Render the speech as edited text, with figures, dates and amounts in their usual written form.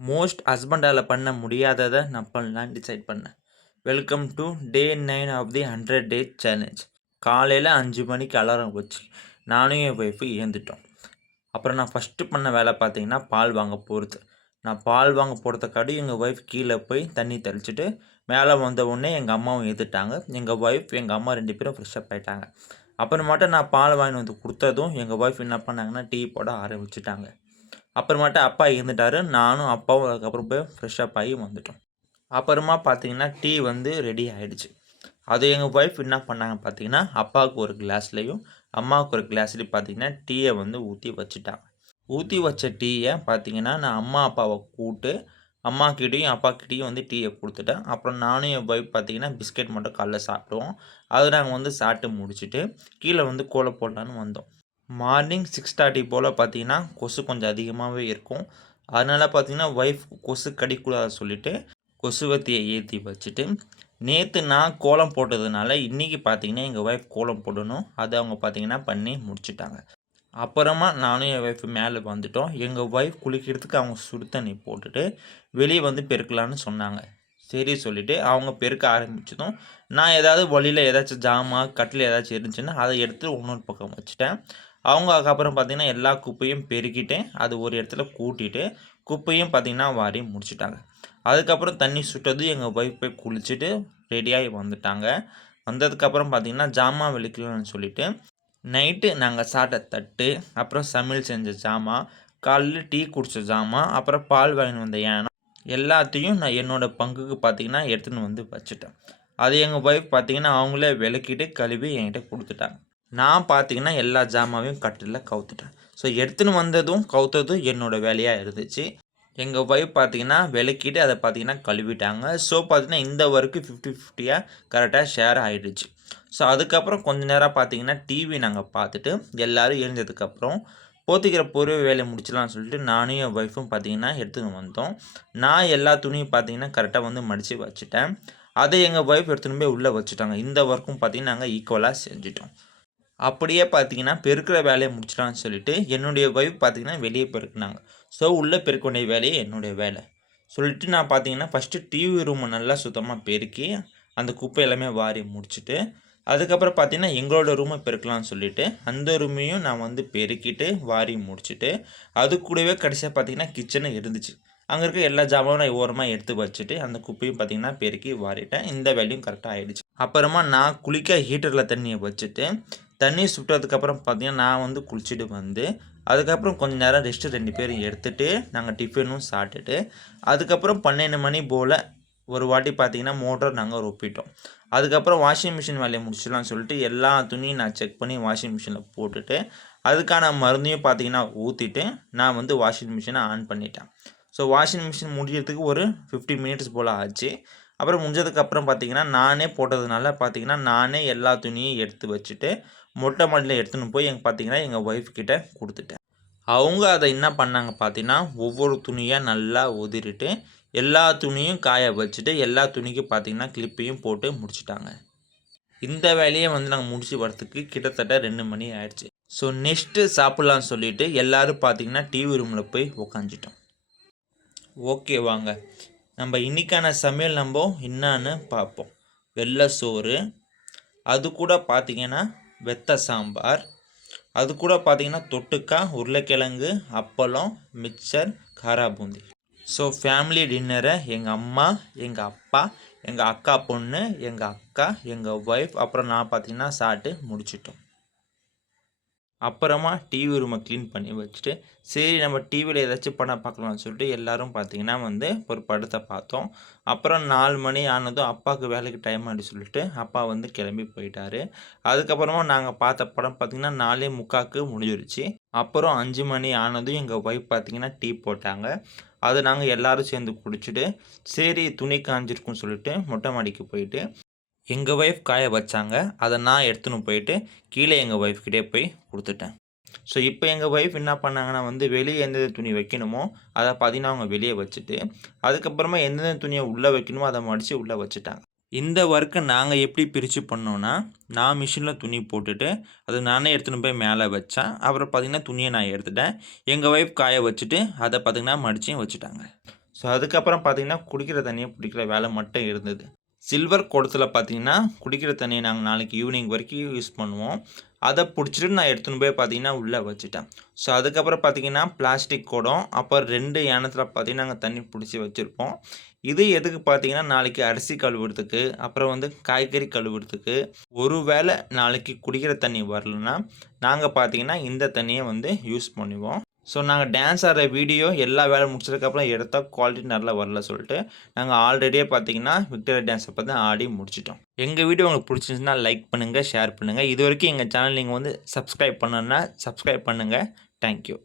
Most ஹஸ்பண்டால பண்ண முடியாதத நான் பண்ணலான்னு டிசைட் பண்ணேன். Welcome to day 9 of the 100 days challenge. காலையில 5 மணிக்கு அலாரம் வச்சு, நானும் என் ஒய்ஃபும் எழுந்துட்டோம். அப்புறம் நான் ஃபர்ஸ்ட்டு பண்ண வேலை பார்த்தீங்கன்னா, பால் வாங்க போறது. நான் பால் வாங்க போறதுக்காட்டி எங்க ஒய்ஃப் கீழ போய் தண்ணி தெளிச்சுட்டு, மேல வந்த உடனே எங்க அம்மாவும் எழுந்துட்டாங்க. எங்க ஒய்ஃப், எங்க அம்மா 2 பேரும் ஃப்ரெஷ் அப் ஆயிட்டாங்க. அப்புறமாட்டு நான் பால் வாங்கின்னு வந்து குடுத்ததும், எங்க ஒய்ஃப் என்ன பண்ணாங்கன்னா, டீ போட ஆரம்பிச்சுட்டாங்க. அப்புறமாட்டு அப்பா எழுந்துட்டாரு. நானும் அப்பாவும் அதுக்கப்புறம் போய் ஃப்ரெஷ் அப் ஆகி வந்துட்டோம். அப்புறமா பார்த்தீங்கன்னா, டீ வந்து ரெடி ஆயிடுச்சு. அது எங்க ஒய்ஃப் என்ன பண்ணாங்க பார்த்தீங்கன்னா, அப்பாவுக்கு ஒரு கிளாஸ்லயும், அம்மாவுக்கு ஒரு கிளாஸ்லயும் பார்த்தீங்கன்னா, டீய வந்து ஊத்தி வச்சுட்டாங்க. ஊத்தி வச்ச டீய பார்த்தீங்கன்னா, நான் அம்மா, அப்பாவ கூப்ட்டு, அம்மாகிட்டயும், அப்பாகிட்டயும் வந்து டீய குடுத்துட்டேன். அப்புறம் நானும் என் ஒய்ஃப் பார்த்தீங்கன்னா, பிஸ்கட் மட்டும் காலைல சாப்பிடுவோம். அத நாங்க வந்து சாப்பிட்டு முடிச்சுட்டு, கீழ வந்து கோலம் போடலான்னு வந்தோம். மார்னிங் 6:30 போல பார்த்தீங்கன்னா, கொசு கொஞ்சம் அதிகமாவே இருக்கும். அதனால பார்த்தீங்கன்னா, ஒய்ஃப் கொசு கடிக்கக்கூடாதுன்னு சொல்லிட்டு, கொசுவத்திய ஏத்தி வச்சுட்டு, நேத்து நான் கோலம் போட்டதுனால, இன்னைக்கு பார்த்தீங்கன்னா, எங்க ஒய்ஃப் கோலம் போடணும். அத அவங்க பார்த்தீங்கன்னா, பண்ணி முடிச்சுட்டாங்க. அப்புறமா நானும் என் ஒய்ஃப் மேல வந்துட்டோம். எங்க ஒய்ஃப் குளிக்கிறதுக்கு அவங்க சுடு தண்ணி போட்டுட்டு, வெளிய வந்து பெருக்கலான்னு சொன்னாங்க. சரி சொல்லிட்டு, அவங்க பெருக்க ஆரம்பிச்சதும், நான் ஏதாவது வழியில ஏதாச்சும் ஜாமான், கட்டில் ஏதாச்சும் இருந்துச்சுன்னா, அத எடுத்து இன்னொரு பக்கம் வச்சுட்டேன். அவங்க அதுக்கப்புறம் பார்த்தீங்கன்னா, எல்லா குப்பையும் பெருக்கிட்டு, அது ஒரு இடத்துல கூட்டிட்டு, குப்பையும் பார்த்தீங்கன்னா வாரி முடிச்சுட்டாங்க. அதுக்கப்புறம் தண்ணி சுட்டதும் எங்க ஒய்ஃப் போய் குளிச்சுட்டு, ரெடியாகி வந்துட்டாங்க. வந்ததுக்கப்புறம் பார்த்தீங்கன்னா, ஜாமான் வெளக்கலான்னு சொல்லிட்டு, நைட்டு நாங்க சாப்பிட்ட தட்டு, அப்புறம் சமையல் செஞ்ச ஜாமான், காலைல டீ குடிச்ச ஜாமான், அப்புறம் பால் வாங்கின்னு வந்த யானம், எல்லாத்தையும் நான் என்னோட பங்குக்கு பார்த்தீங்கன்னா, எடுத்துன்னு வந்து வச்சுட்டேன். அது எங்க ஒய்ஃப் பார்த்தீங்கன்னா, அவங்களே வெளக்கிட்டு, கழுவி என்கிட்ட குடுத்துட்டாங்க. நான் பார்த்தீங்கன்னா, எல்லா ஜாமாவையும் கட்டில்ல கவுத்துட்டேன். ஸோ எடுத்துன்னு வந்ததும், கவுத்ததும் என்னோட வேலையா இருந்துச்சு. எங்க ஒய்ஃப் பார்த்தீங்கன்னா, வெளக்கிட்டு அத பார்த்தீங்கன்னா கழுவிட்டாங்க. ஸோ பார்த்தீங்கன்னா, இந்த ஒர்க்கு 50-50யா கரெக்ட்டா ஷேர் ஆயிடுச்சு. ஸோ அதுக்கப்புறம் கொஞ்ச நேரம் பார்த்தீங்கன்னா, டிவி நாங்க பார்த்துட்டு, எல்லாரும் எழுந்ததுக்கப்புறம், போத்திக்கிற போர்வை வேலைய முடிச்சிடலாம்னு சொல்லிட்டு, நானும் என் ஒய்ஃபும் பார்த்தீங்கன்னா எடுத்துன்னு வந்தோம். நான் எல்லா துணியும் பார்த்தீங்கன்னா, கரெக்ட்டா வந்து மடிச்சு வச்சுட்டேன். அத எங்க ஒய்ஃப் எடுத்துன்னு போய் உள்ள வச்சுட்டாங்க. இந்த ஒர்க்கும் பார்த்தீங்கன்னா, நாங்க ஈக்குவலா செஞ்சுட்டோம். அப்படியே பார்த்தீங்கன்னா, பெருக்குற வேலைய முடிச்சுடலான்னு சொல்லிட்டு, என்னுடைய ஒய்ஃப் பார்த்தீங்கன்னா, வெளிய பெருக்குனாங்க. ஸோ, உள்ள பெருக்க வேண்டிய வேலையே என்னுடைய வேலை. சொல்லிட்டு நான் பார்த்தீங்கன்னா, ஃபர்ஸ்ட்டு டிவி ரூம நல்லா சுத்தமா பெருக்கி, அந்த குப்பை எல்லாமே வாரி முடிச்சுட்டு, அதுக்கப்புறம் பார்த்தீங்கன்னா, எங்களோட ரூம பெருக்கலான்னு சொல்லிட்டு, அந்த ரூமையும் நான் வந்து பெருக்கிட்டு, வாரி முடிச்சுட்டு, அது கூடவே கடைசியா பார்த்தீங்கன்னா, கிச்சனும் இருந்துச்சு. அங்க இருக்க எல்லா ஜாமானும் நான் ஓரமா எடுத்து வச்சுட்டு, அந்த குப்பையும் பார்த்தீங்கன்னா, பெருக்கி வாரிட்டேன். இந்த வேலையும் கரெக்ட்டா ஆயிடுச்சு. அப்புறமா நான் குளிக்க ஹீட்டர்ல தண்ணிய வச்சுட்டு, தண்ணி சுட்டதுக்கப்புறம் பார்த்தீங்கன்னா, நான் வந்து குளிச்சுட்டு வந்து, அதுக்கப்புறம் கொஞ்ச நேரம் ரெஸ்ட்டு 2 பேரும் எடுத்துட்டு, நாங்க டிஃபனும் சாப்பிட்டுட்டு, அதுக்கப்புறம் 12 மணி போல ஒரு வாட்டி பார்த்தீங்கன்னா, மோட்டார் நாங்க ரொப்பிட்டோம். அதுக்கப்புறம் வாஷிங் மிஷின் வேலைய முடிச்சிடலாம்னு சொல்லிட்டு, எல்லா துணியும் நான் செக் பண்ணி வாஷிங் மிஷின்ல போட்டுட்டு, அதுக்கான மருந்தையும் பார்த்தீங்கன்னா ஊத்திட்டு, நான் வந்து வாஷிங் மிஷின ஆன் பண்ணிட்டேன். ஸோ வாஷிங் மிஷின் முடியறதுக்கு ஒரு 15 மினிட்ஸ் போல ஆச்சு. அப்புறம் முடிஞ்சதுக்கப்புறம் பார்த்தீங்கன்னா, நானே போட்டதுனால பார்த்தீங்கன்னா, நானே எல்லா துணியும் எடுத்து வச்சுட்டு, மொட்டை மாடியில எடுத்துன்னு போய் பார்த்தீங்கன்னா, எங்க ஒய்ஃப் கிட்ட குடுத்துட்டேன். அவங்க அத என்ன பண்ணாங்க பார்த்தீங்கன்னா, ஒவ்வொரு துணியா நல்லா உதிரிட்டு, எல்லா துணியும் காய வச்சுட்டு, எல்லா துணிக்கும் பார்த்தீங்கன்னா, கிளிப்பையும் போட்டு முடிச்சுட்டாங்க. இந்த வேலைய வந்து நாங்க முடிச்சு வரதுக்கு கிட்டத்தட்ட 2 மணி ஆயிடுச்சு. ஸோ நெக்ஸ்ட்டு சாப்பிடலான்னு சொல்லிட்டு எல்லாரும் பார்த்தீங்கன்னா, டிவி ரூம்ல போய் உட்காந்துட்டோம். ஓகே வாங்க. நம்ப இன்னைக்கான சமையல் என்னான்னு பார்ப்போம். வெள்ள சோறு, அது கூட பார்த்தீங்கன்னா, வெத்த சாம்பார், அது கூட பார்த்தீங்கன்னா, தொட்டுக்கா உருளைக்கிழங்கு, அப்பளம், மிக்சர், காரா பூந்தி. ஸோ ஃபேமிலி டின்னர எங்க அம்மா, எங்க அப்பா, எங்க அக்கா பொண்ணு, எங்க அக்கா, எங்க ஒய்ஃப், அப்புறம் நான் பார்த்தீங்கன்னா சாப்பிட்டு முடிச்சுட்டோம். அப்புறமா டிவி ரூம கிளீன் பண்ணி வச்சுட்டு, சரி நம்ம டிவில ஏதாச்சும் படம் பார்க்கலாம்னு சொல்லிட்டு எல்லாரும் பார்த்தீங்கன்னா வந்து ஒரு படத்த பார்த்தோம். அப்புறம் 4 மணி ஆனதும் அப்பாவுக்கு வேலைக்கு டைம் ஆயிடுச்சு சொல்லிட்டு, அப்பா வந்து கிளம்பி போயிட்டாரு. அதுக்கப்புறமா நாங்க பார்த்த படம் பார்த்தீங்கன்னா 4:45க்கு முடிஞ்சிருச்சு. அப்புறம் 5 மணி ஆனதும் எங்க ஒய்ஃப் பார்த்தீங்கன்னா டீ போட்டாங்க. அத நாங்க எல்லாரும் சேர்ந்து குடிச்சுட்டு, சரி துணி காய்ஞ்சிருக்குன்னு சொல்லிட்டு மொட்டை மாடிக்கு போயிட்டு, எங்க ஒய்ஃப் காய வச்சாங்க. அத நான் எடுத்துன்னு போயிட்டு, கீழ எங்க ஒய்ஃப் கிட்டயே போய் குடுத்துட்டேன். ஸோ, இப்ப எங்க ஒய்ஃப் என்ன பண்ணாங்கன்னா வந்து, வெளிய எந்தெந்த துணி வைக்கணுமோ, அத பார்த்தீங்கன்னா அவங்க வெளிய வச்சுட்டு, அதுக்கப்புறமா எந்தெந்த துணிய உள்ள வைக்கணுமோ, அத மடிச்சு உள்ள வச்சுட்டாங்க. இந்த வொர்க்க நாங்க எப்படி பிரிச்சு பண்ணோம்னா, நான் மிஷின்ல துணி போட்டுட்டு, அத நானே எடுத்துன்னு போய் மேல வச்சேன். அப்புறம் பார்த்தீங்கன்னா, துணிய நான் எடுத்துட்டேன். எங்க ஒய்ஃப் காய வச்சுட்டு, அத பார்த்தீங்கன்னா மடிச்சும் வச்சுட்டாங்க. ஸோ அதுக்கப்புறம் பார்த்தீங்கன்னா, குடிக்கிற தண்ணிய பிடிக்கிற வேலை மட்டும் இருந்தது. சில்வர் குடத்துல பார்த்தீங்கன்னா, குடிக்கிற தண்ணிய நாங்க நாளைக்கு ஈவினிங் வரைக்கும் யூஸ் பண்ணுவோம். அத புடிச்சிட்டு நான் எடுத்துன்னு போய் பார்த்தீங்கன்னா, உள்ள வச்சுட்டேன். ஸோ அதுக்கப்புறம் பார்த்தீங்கன்னா, பிளாஸ்டிக் குடம், அப்புறம் 2 யானத்துல பார்த்தீங்கன்னா, நாங்க தண்ணி புடிச்சு வச்சிருப்போம். இது எதுக்கு பார்த்தீங்கன்னா, நாளைக்கு அரிசி கழுவுறதுக்கு, அப்புறம் வந்து காய்கறி கழுவுறதுக்கு, ஒரு வேள நாளைக்கு குடிக்கிற தண்ணி வரலன்னா, நாங்க பார்த்தீங்கன்னா, இந்த தண்ணிய வந்து யூஸ் பண்ணுவோம். ஸோ நாங்க டான்ஸ் ஆடுற வீடியோ எல்லா வேலை முடிச்சதுக்கப்புறம் எடுத்தா குவாலிட்டி நல்லா வரல சொல்லிட்டு, நாங்க ஆல்ரெடியே பார்த்தீங்கன்னா, விக்டோரியா டான்ஸ் அப்ப தான் ஆடி முடிச்சுட்டோம். எங்க வீடியோ உங்களுக்கு பிடிச்சிருந்துச்சுன்னா லைக் பண்ணுங்க, ஷேர் பண்ணுங்க. இதுவரைக்கும் எங்க சேனல் நீங்க வந்து சப்ஸ்கிரைப் பண்ணலன்னா, சப்ஸ்கிரைப் பண்ணுங்க. Thank you.